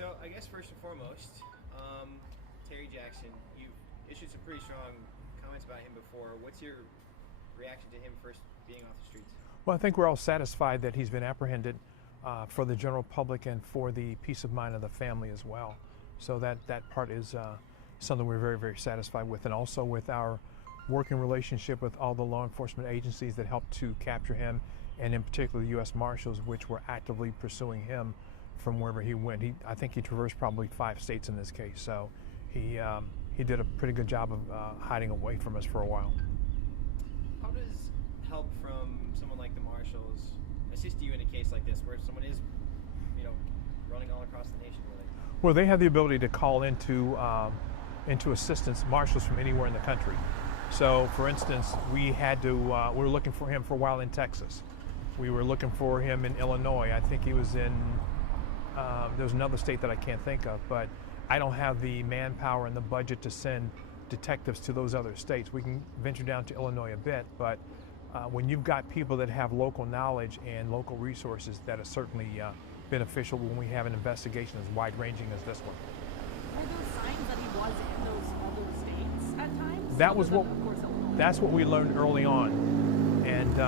So I guess first and foremost, Terry Jackson, you've issued some pretty strong comments about him before. What's your reaction to him first being off the streets? Well, I think we're all satisfied that he's been apprehended for the general public and for the peace of mind of the family as well. So that part is something we're very, very satisfied with, and also with our working relationship with all the law enforcement agencies that helped to capture him, and in particular the U.S. Marshals, which were actively pursuing him from wherever he went. I think he traversed probably 5 states in this case, so he did a pretty good job of hiding away from us for a while. How does help from someone like the Marshals assist you in a case like this, where someone is, running all across the nation with it? Well, they have the ability to call into assistance marshals from anywhere in the country. So, for instance, we were looking for him for a while in Texas. We were looking for him in Illinois. I think he was in, there's another state that I can't think of, but I don't have the manpower and the budget to send detectives to those other states. We can venture down to Illinois a bit, but when you've got people that have local knowledge and local resources, that is certainly beneficial when we have an investigation as wide-ranging as this one. Are those signs that he was in those other states at times? That's what we learned early on, and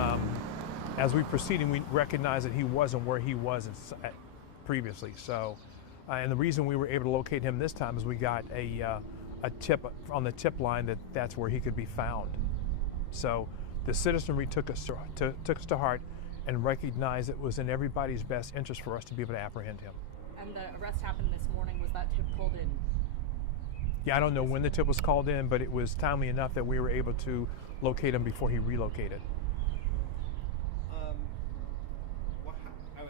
as we proceeded, we recognized that he wasn't where he was previously. So, and the reason we were able to locate him this time is we got a tip on the tip line that that's where he could be found. So the citizenry took us to heart and recognized it was in everybody's best interest for us to be able to apprehend him. And the arrest happened this morning. Was that tip called in? Yeah, I don't know when the tip was called in, but it was timely enough that we were able to locate him before he relocated.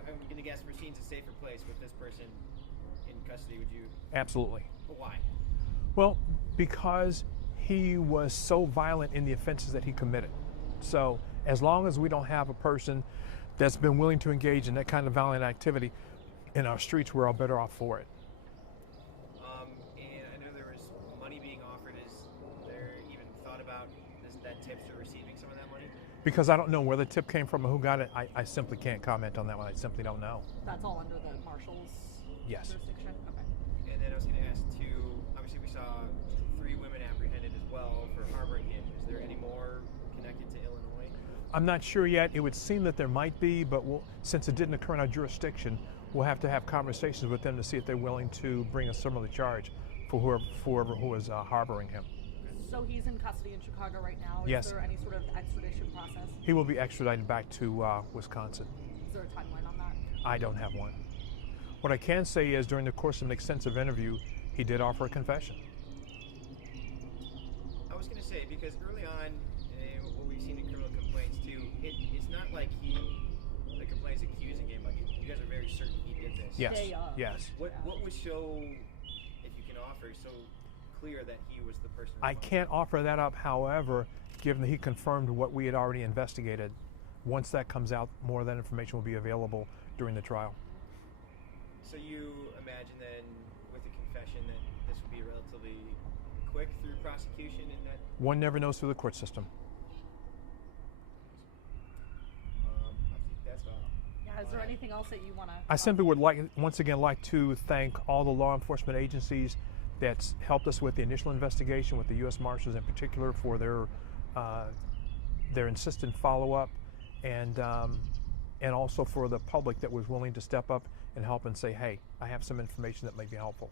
I'm going to guess Racine's a safer place with this person in custody. Would you? Absolutely. But why? Well, because he was so violent in the offenses that he committed. So as long as we don't have a person that's been willing to engage in that kind of violent activity in our streets, we're all better off for it. And I know there was money being offered. Is there even thought about that tips or receiving some of that money? Because I don't know where the tip came from or who got it, I simply can't comment on that one. I simply don't know. That's all under the Marshals' jurisdiction? Okay. And then I was going to ask too, obviously we saw 3 women apprehended as well for harboring him. Is there any more connected to Illinois? I'm not sure yet. It would seem that there might be, but since it didn't occur in our jurisdiction, we'll have to have conversations with them to see if they're willing to bring a similar charge for whoever who is harboring him. So he's in custody in Chicago right now. Yes. Is there any sort of extradition process? He will be extradited back to Wisconsin. Is there a timeline on that? I don't have one. What I can say is during the course of an extensive interview, he did offer a confession. I was going to say, because early on, what we've seen in criminal complaints too, it's not like the complaint's accusing him, like you guys are very certain he did this. Yes, yes. What was so, if you can offer, so clear that he was the person? I can't offer that up, however, given that he confirmed what we had already investigated. Once that comes out, more of that information will be available during the trial. So you imagine then, with the confession, that this will be relatively quick through prosecution and that? One never knows through the court system. I think that's all. Yeah, is there anything else that you want to? I simply would once again like to thank all the law enforcement agencies that's helped us with the initial investigation, with the U.S. Marshals in particular, for their insistent follow-up, and also for the public that was willing to step up and help and say, hey, I have some information that may be helpful.